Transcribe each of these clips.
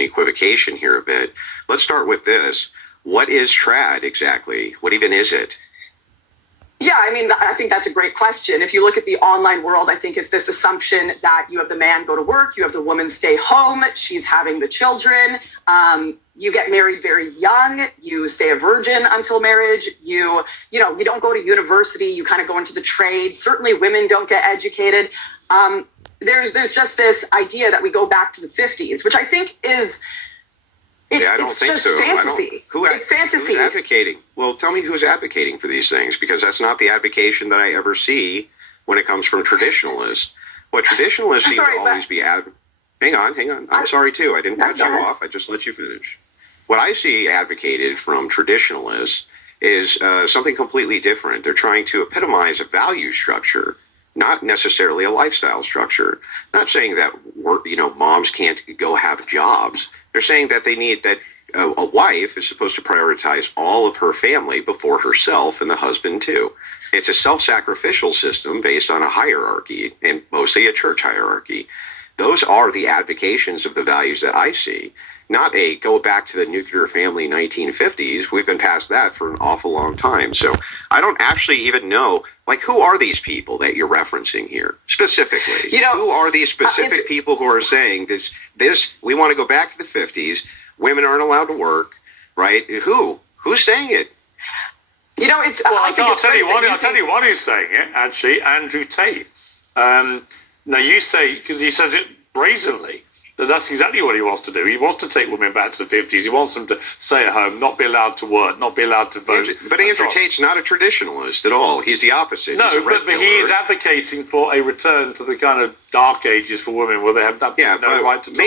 equivocation here a bit. Let's start with this. What is trad exactly? What even is it? Yeah, I mean, I think that's a great question. If you look at the online world, I think it's this assumption that you have the man go to work, you have the woman stay home, she's having the children, you get married very young, you stay a virgin until marriage, you don't go to university, you kind of go into the trade. Certainly women don't get educated. There's just this idea that we go back to the 50s, which I think is... It's just fantasy. It's fantasy. Who's advocating? Well, tell me who's advocating for these things, because that's not the advocation that I ever see when it comes from traditionalists. What traditionalists seem to always be Hang on. I'm sorry, too. I didn't cut you off. I just let you finish. What I see advocated from traditionalists is something completely different. They're trying to epitomize a value structure, not necessarily a lifestyle structure. Not saying that moms can't go have jobs. They're saying that they need that a wife is supposed to prioritize all of her family before herself, and the husband too. It's a self-sacrificial system based on a hierarchy, and mostly a church hierarchy. Those are the advocations of the values that I see, not a go back to the nuclear family 1950s. We've been past that for an awful long time. So I don't actually even know, who are these people that you're referencing here specifically? Who are these specific people who are saying this, we want to go back to the 50s, women aren't allowed to work, right? Who's saying it? I'll tell you one who's saying it, actually, Andrew Tate. Now you say, because he says it brazenly, that's exactly what he wants to do. He wants to take women back to the 50s. He wants them to stay at home, not be allowed to work, not be allowed to vote. But Andrew Tate's not a traditionalist at all. He's the opposite. No, but he is advocating for a return to the kind of dark ages for women where they have absolutely no right to talk.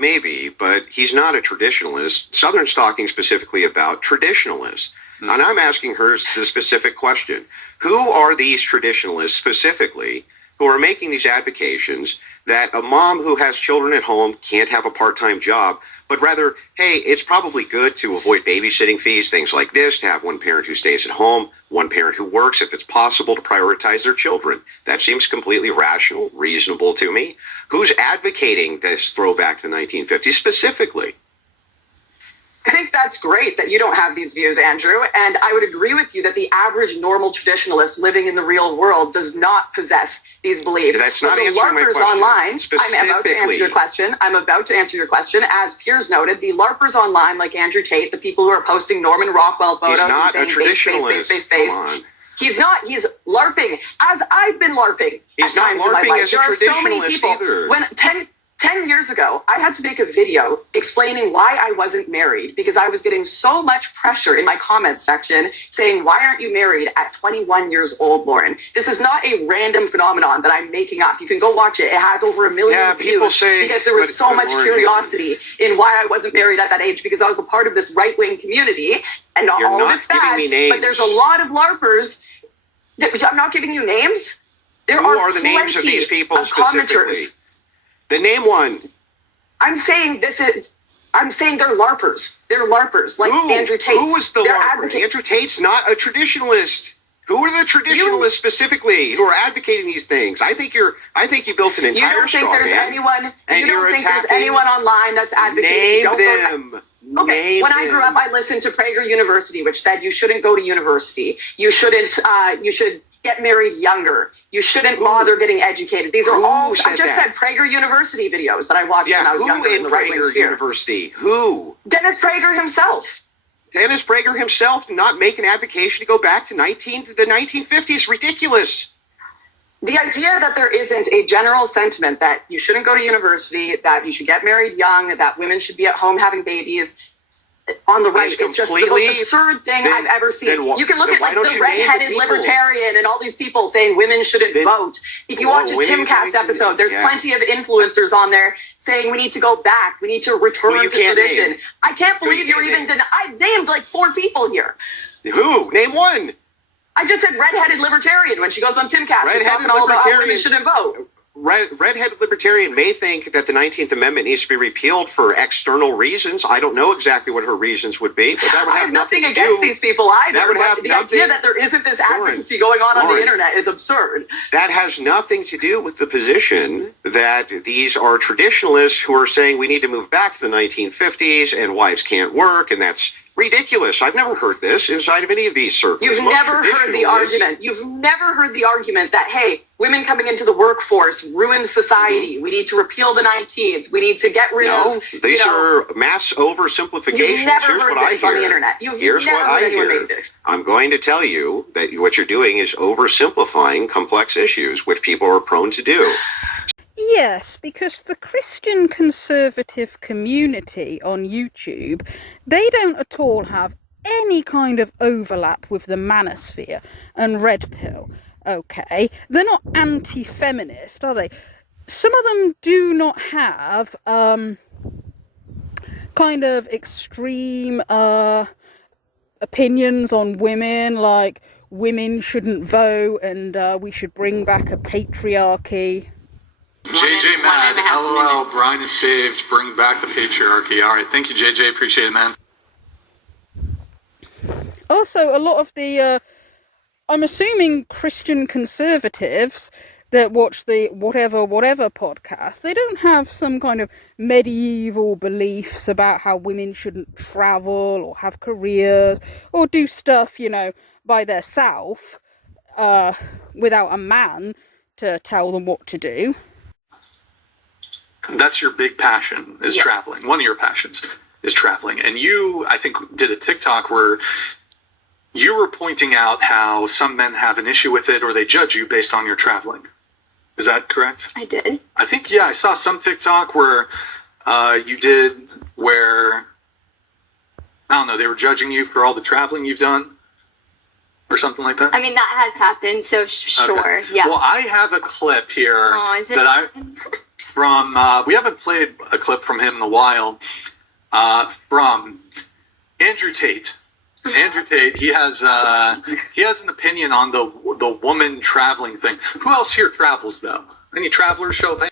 Maybe, but he's not a traditionalist. Southern's talking specifically about traditionalists. And I'm asking her the specific question. Who are these traditionalists specifically who are making these advocations that a mom who has children at home can't have a part-time job, but rather, hey, it's probably good to avoid babysitting fees, things like this, to have one parent who stays at home, one parent who works, if it's possible, to prioritize their children. That seems completely rational, reasonable to me. Who's advocating this throwback to the 1950s specifically? I think that's great that you don't have these views, Andrew. And I would agree with you that the average normal traditionalist living in the real world does not possess these beliefs. That's not answering my question. Online, I'm about to answer your question. As Piers noted, the LARPers online, like Andrew Tate, the people who are posting Norman Rockwell photos and saying base. He's not. He's LARPing, as I've been LARPing. He's not LARPing as a traditionalist either. When 10 years ago, I had to make a video explaining why I wasn't married because I was getting so much pressure in my comments section saying, why aren't you married at 21 years old, Lauren? This is not a random phenomenon that I'm making up. You can go watch it. It has over 1 million views because there was so much curiosity in why I wasn't married at that age because I was a part of this right-wing community and not all of it's bad. But there's a lot of LARPers. I'm not giving you names. Who are the names of these people specifically? The name one. I'm saying they're LARPers. They're LARPers, like Andrew Tate. Who is the LARPer? Andrew Tate's not a traditionalist. Who are the traditionalists specifically who are advocating these things? I think you built an entire You don't think there's anyone online that's advocating? Name them. Okay, when I grew up, I listened to Prager University, which said you shouldn't go to university. You should get married younger. You shouldn't bother getting educated. These are all, I just said Prager University videos that I watched when I was younger in the right-wing sphere. University? Who? Dennis Prager himself. Dennis Prager himself not make an advocation to go back to the 1950s. Ridiculous. The idea that there isn't a general sentiment that you shouldn't go to university, that you should get married young, that women should be at home having babies, on the right, it's just the most absurd thing I've ever seen. You can look at the red-headed libertarian and all these people saying women shouldn't vote. If you watch a Timcast episode, there's plenty of influencers on there saying we need to go back, we need to return to tradition. I can't believe you're even I've named like 4 people here. Who? Name one. I just said red-headed libertarian when she goes on Timcast. She's talking all about how women shouldn't vote. redheaded libertarian may think that the 19th Amendment needs to be repealed for external reasons. I don't know exactly what her reasons would be, but that would have I have nothing to against do. these people either. That would have the nothing, idea that there isn't this advocacy going on the internet is absurd. That has nothing to do with the position that these are traditionalists who are saying we need to move back to the 1950s and wives can't work, and that's ridiculous. I've never heard this inside of any of these circles. You've never heard the argument. You've never heard the argument that, hey, women coming into the workforce ruined society. We need to repeal the 19th. We need to get rid of. These are mass oversimplifications. You've never Here's heard what this I hear. on the internet. Here's what I hear. I'm going to tell you that what you're doing is oversimplifying complex issues, which people are prone to do. Yes, because the Christian conservative community on YouTube, they don't at all have any kind of overlap with the manosphere and red pill. Okay, they're not anti-feminist, are they? Some of them do not have kind of extreme opinions on women, like women shouldn't vote and we should bring back a patriarchy. JJ Mad, LOL, Brian is saved, bring back the patriarchy. Alright, thank you JJ, appreciate it, man. Also, a lot of the, I'm assuming Christian conservatives that watch the whatever podcast, they don't have some kind of medieval beliefs about how women shouldn't travel or have careers or do stuff, you know, by themselves without a man to tell them what to do. That's your big passion, is traveling. One of your passions is traveling. And you, I think, did a TikTok where you were pointing out how some men have an issue with it or they judge you based on your traveling. Is that correct? I did. I think, I saw some TikTok where you did where, I don't know, they were judging you for all the traveling you've done or something like that? I mean, that has happened, so sure, okay. yeah. Well, I have a clip here is it? from, we haven't played a clip from him in a while, from Andrew Tate. Andrew Tate, he has an opinion on the woman traveling thing. Who else here travels, though? Any travelers show up?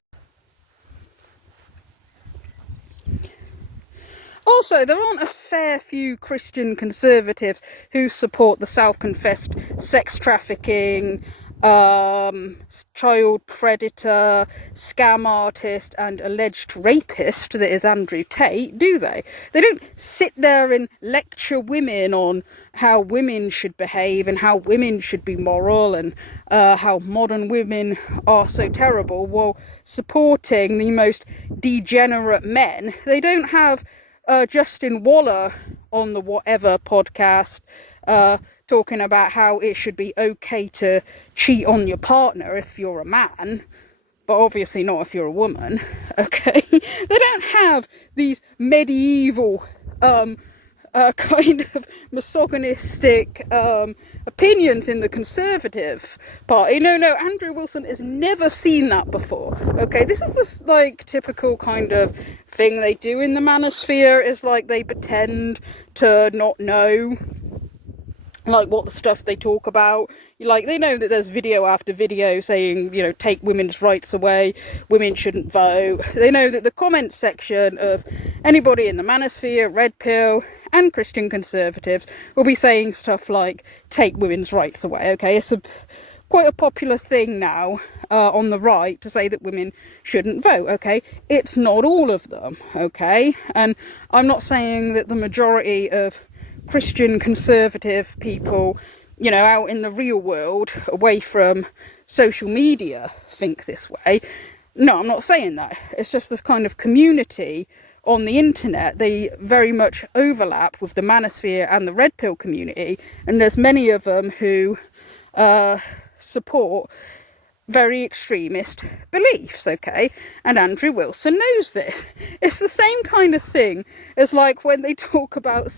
Also, there aren't a fair few Christian conservatives who support the self-confessed sex trafficking, child predator, scam artist and alleged rapist that is Andrew Tate, do they? They don't sit there and lecture women on how women should behave and how women should be moral and how modern women are so terrible while supporting the most degenerate men. They don't have Justin Waller on the whatever podcast talking about how it should be okay to cheat on your partner if you're a man, but obviously not if you're a woman, okay? They don't have these medieval kind of misogynistic opinions in the Conservative Party. No, Andrew Wilson has never seen that before, okay? This is this, like, typical kind of thing they do in the manosphere, is like they pretend to not know like what the stuff they talk about. Like, they know that there's video after video saying, you know, take women's rights away, women shouldn't vote. They know that the comment section of anybody in the manosphere, red pill and Christian conservatives will be saying stuff like take women's rights away. Okay, it's quite a popular thing now on the right to say that women shouldn't vote. Okay, it's not all of them, okay? And I'm not saying that the majority of Christian conservative people, you know, out in the real world, away from social media, think this way. No, I'm not saying that. It's just this kind of community on the internet. They very much overlap with the manosphere and the red pill community, and there's many of them who support very extremist beliefs, okay? And Andrew Wilson knows this. It's the same kind of thing as like when they talk about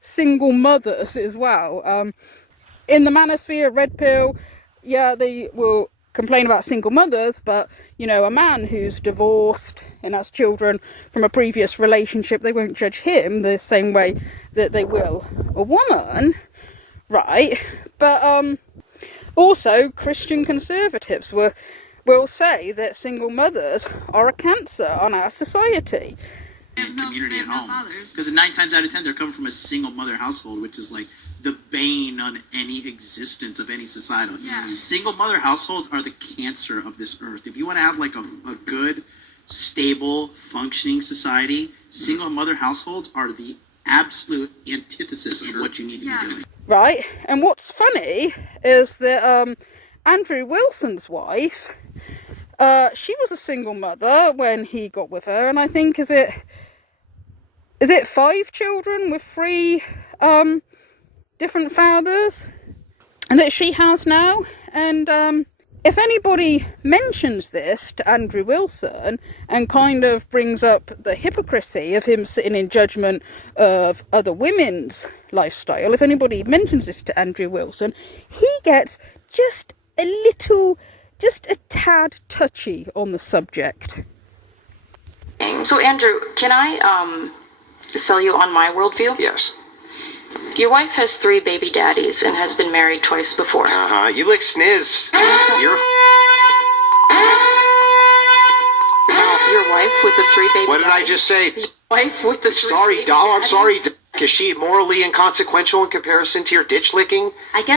single mothers as well. In the manosphere, red pill, yeah, they will complain about single mothers, but, you know, a man who's divorced and has children from a previous relationship, they won't judge him the same way that they will a woman, right? But also Christian conservatives will will say that single mothers are a cancer on our society. Community at home, because 9 times out of 10 they're coming from a single mother household, which is like the bane on any existence of any society. Single mother households are the cancer of this earth. If you want to have like a good, stable, functioning society, single mother households are the absolute antithesis of what you need to be doing. Right, and what's funny is that Andrew Wilson's wife, she was a single mother when he got with her, and I think is it 5 children with 3 different fathers and that she has now. And if anybody mentions this to Andrew Wilson and kind of brings up the hypocrisy of him sitting in judgment of other women's lifestyle, if anybody mentions this to Andrew Wilson, he gets just a tad touchy on the subject. So Andrew, can I sell you on my worldview? Yes. Your wife has 3 baby daddies and has been married twice before. You lick sniz. You're. Your wife with the 3 baby daddies. What did I just say? Your wife with the 3 Sorry, baby doll. I'm daddies. sorry. Is she morally inconsequential in comparison to your ditch licking? I guess